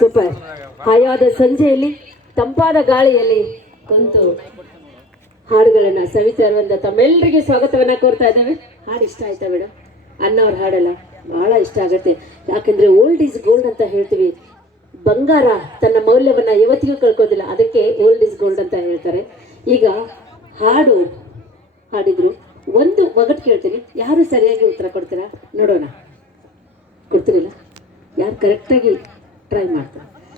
Super. ಹಾಯಾದ ಸಂಜೆಯಲ್ಲಿ ತಂಪಾದ ಗಾಳಿಯಲ್ಲಿ ಕುಂತು ಹಾಡುಗಳನ್ನ ಸವಿತಾ ಇರುವಂತ ತಮ್ಮೆಲ್ಲರಿಗೆ ಸ್ವಾಗತವನ್ನ ಕೋರ್ತಾ ಇದ್ದೇವೆ. ಹಾಡು ಇಷ್ಟ ಆಯ್ತಾ ಮೇಡಮ್? ಅನ್ನೋರ್ ಹಾಡಲ್ಲ ಬಹಳ ಇಷ್ಟ ಆಗುತ್ತೆ. ಯಾಕಂದ್ರೆ ಓಲ್ಡ್ ಈಸ್ ಗೋಲ್ಡ್ ಅಂತ ಹೇಳ್ತೀವಿ. ಬಂಗಾರ ತನ್ನ ಮೌಲ್ಯವನ್ನ ಯಾವತ್ತಿಗೂ ಕಳ್ಕೋದಿಲ್ಲ, ಅದಕ್ಕೆ ಓಲ್ಡ್ ಈಸ್ ಗೋಲ್ಡ್ ಅಂತ ಹೇಳ್ತಾರೆ. ಈಗ ಹಾಡು ಹಾಡಿದ್ರು, ಒಂದು ಒಗಟ್ ಕೇಳ್ತೀನಿ, ಯಾರು ಸರಿಯಾಗಿ ಉತ್ತರ ಕೊಡ್ತೀರಾ ನೋಡೋಣ. ಕೊಡ್ತೀರಿಲ್ಲ? ಯಾರು ಕರೆಕ್ಟಾಗಿ ಟ್ರೈ ಮಾಡ್ತಾರೆ?